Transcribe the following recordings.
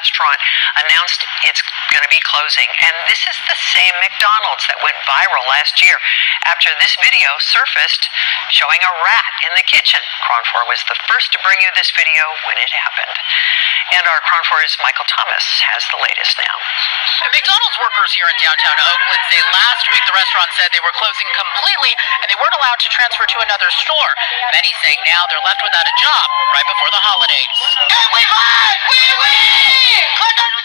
Restaurant announced it's going to be closing, and this is the same McDonald's that went viral last year after this video surfaced showing a rat in the kitchen. KRON 4 was the first to bring you this video when it happened. And our KRON 4's Michael Thomas has the latest now. McDonald's workers here in downtown Oakland say last week the restaurant said they were closing completely and they weren't allowed to transfer to another store. Many saying now they're left without a job right before the holidays. We fight! We win!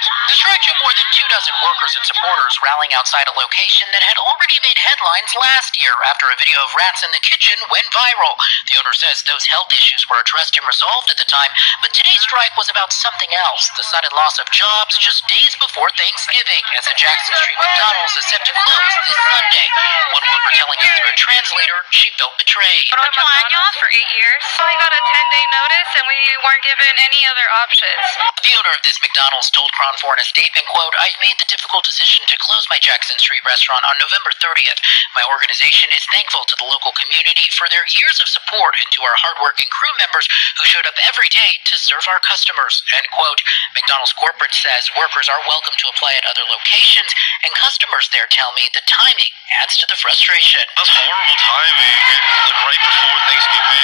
The strike drew more than 2 dozen workers and supporters rallying outside a location that had already made headlines last year after a video of rats in the kitchen went viral. The owner says those health issues were addressed and resolved at the time, but today's strike was about something else, the sudden loss of jobs just days before Thanksgiving, as the Jackson Street McDonald's is set to close this Sunday. One worker telling us through a translator she felt betrayed. For 8 years. We got a 10-day notice and we weren't given any other options. The owner of this McDonald's told KRON 4 in a statement, quote, "I've made the difficult decision to close my Jackson Street restaurant on November 30th. My organization is thankful to the local community for their years of support and to our hardworking crew members who showed up every day to serve our customers," end quote. McDonald's corporate says workers are welcome to apply at other locations, and customers there tell me the timing adds to the frustration. That's horrible timing, like right before Thanksgiving.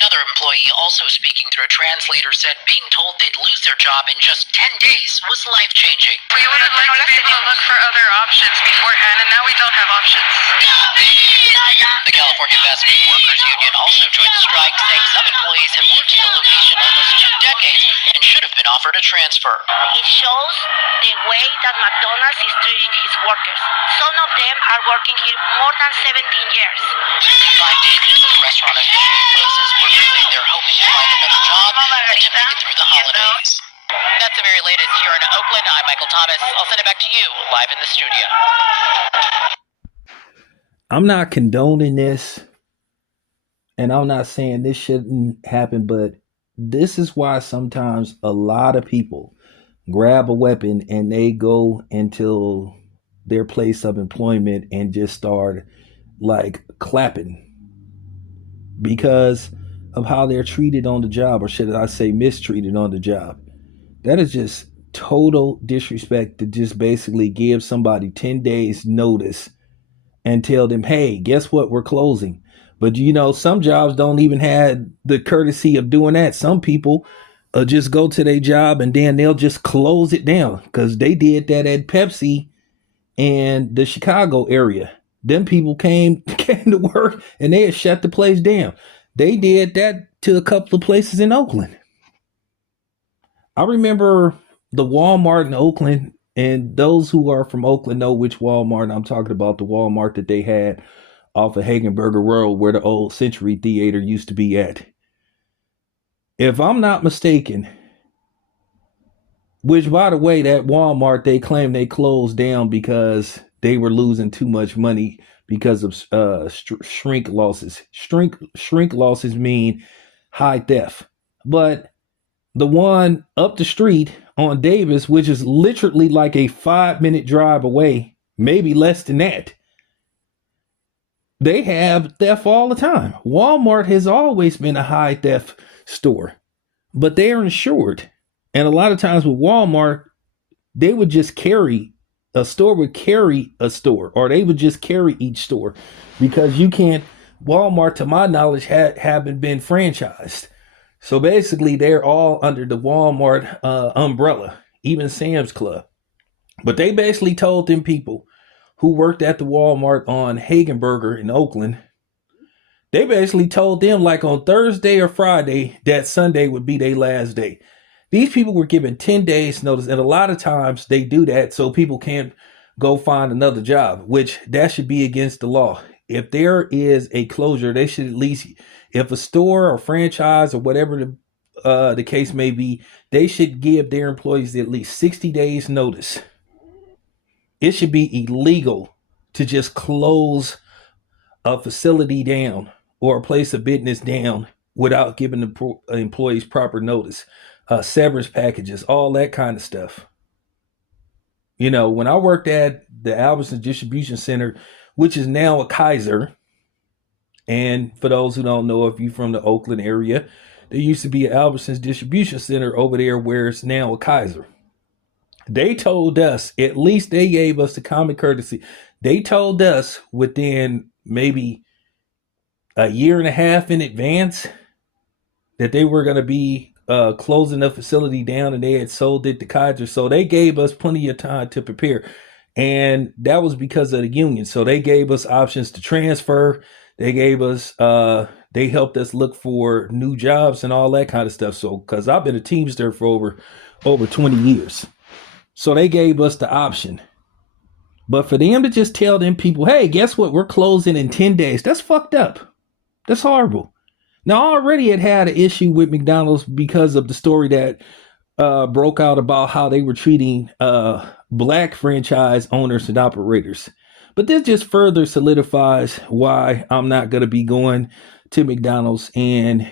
Another employee, also speaking through a translator, said being told they'd lose their job in just 10 days was life-changing. We would have liked to be able to look for other options beforehand, and now we don't have options. The California Fast Food Workers Union also joined the strike, saying some employees have worked at the location almost 2 decades and should have been offered a transfer. It shows the way that McDonald's is treating his workers. Some of them are working here more than 17 years. Literally 5 days into the restaurant officially closes, workers say they're hoping to find another job and to make it through the holidays. That's the very latest here in Oakland. I'm Michael Thomas. I'll send it back to you live in the studio. I'm not condoning this, and I'm not saying this shouldn't happen, but this is why sometimes a lot of people grab a weapon and they go into their place of employment and just start like clapping because of how they're treated on the job, or should I say mistreated on the job. That is just total disrespect to just basically give somebody 10 days notice and tell them, hey, guess what? We're closing. But, you know, some jobs don't even have the courtesy of doing that. Some people just go to their job and then they'll just close it down, because they did that at Pepsi in the Chicago area. Them people came to work and they had shut the place down. They did that to a couple of places in Oakland. I remember the Walmart in Oakland, and those who are from Oakland know which Walmart I'm talking about, the Walmart that they had off of Hagenberger Road where the old Century Theater used to be at. If I'm not mistaken, which by the way, that Walmart, they claim they closed down because they were losing too much money because of shrink losses. Shrink losses mean high theft. But the one up the street on Davis, which is literally like a 5-minute drive away, maybe less than that, they have theft all the time. Walmart has always been a high theft store, but they are insured. And a lot of times with Walmart, they would just carry, a store would carry a store, or they would just carry each store, because you can't, Walmart, to my knowledge, haven't been franchised. So basically, they're all under the Walmart umbrella, even Sam's Club. But they basically told them people who worked at the Walmart on Hagenberger in Oakland, they basically told them like on Thursday or Friday that Sunday would be their last day. These people were given 10 days notice, and a lot of times they do that so people can't go find another job, which that should be against the law. If there is a closure, they should at least, if a store or franchise or whatever the case may be, they should give their employees at least 60 days notice. It should be illegal to just close a facility down or a place of business down without giving the employees proper notice. Severance packages, all that kind of stuff. You know, when I worked at the Albertsons Distribution Center, which is now a Kaiser, and for those who don't know, if you're from the Oakland area, there used to be an Albertsons Distribution Center over there where it's now a Kaiser. They told us, at least they gave us the common courtesy. They told us within maybe a year and a half in advance that they were going to be closing the facility down, and they had sold it to Kaiser. So they gave us plenty of time to prepare. And that was because of the union. So they gave us options to transfer. They gave us, they helped us look for new jobs and all that kind of stuff. So, because I've been a Teamster for over 20 years. So they gave us the option. But for them to just tell them people, hey, guess what? We're closing in 10 days. That's fucked up. That's horrible. Now, I already had an issue with McDonald's because of the story that broke out about how they were treating black franchise owners and operators. But this just further solidifies why I'm not going to be going to McDonald's and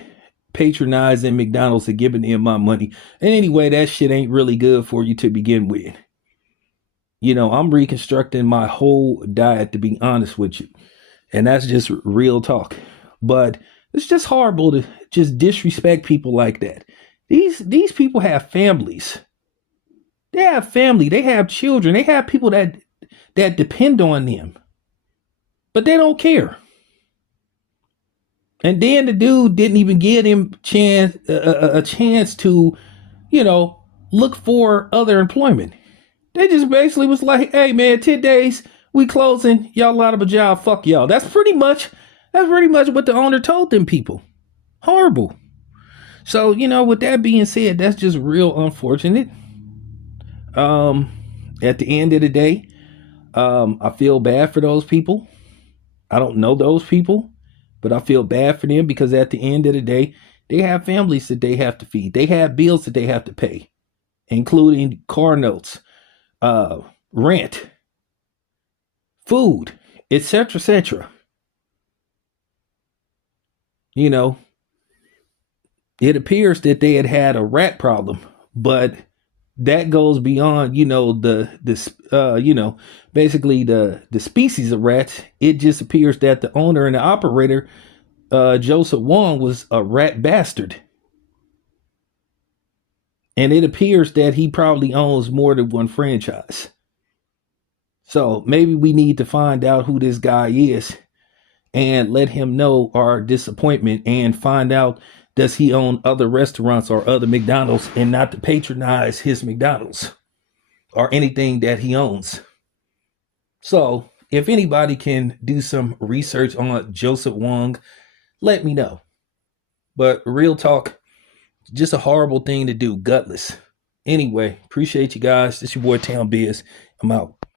patronizing McDonald's and giving them my money. And anyway, that shit ain't really good for you to begin with. You know, I'm reconstructing my whole diet, to be honest with you. And that's just real talk. But it's just horrible to just disrespect people like that. These people have families. They have family. They have children. They have people that depend on them. But they don't care. And then the dude didn't even give him a chance to, you know, look for other employment. They just basically was like, hey, man, 10 days, we closing. Y'all out of a job. Fuck y'all. That's pretty much what the owner told them people. Horrible. So, you know, with that being said, that's just real unfortunate. At the end of the day, I feel bad for those people. I don't know those people, but I feel bad for them because at the end of the day, they have families that they have to feed. They have bills that they have to pay, including car notes, rent, food, etc., etc. You know, it appears that they had a rat problem, but that goes beyond, you know, basically the species of rats. It just appears that the owner and the operator, Joseph Wong, was a rat bastard. And it appears that he probably owns more than one franchise. So maybe we need to find out who this guy is and let him know our disappointment and find out, does he own other restaurants or other McDonald's, and not to patronize his McDonald's or anything that he owns. So if anybody can do some research on Joseph Wong, let me know. But real talk, just a horrible thing to do. Gutless. Anyway, appreciate you guys. This is your boy Town Biz. I'm out.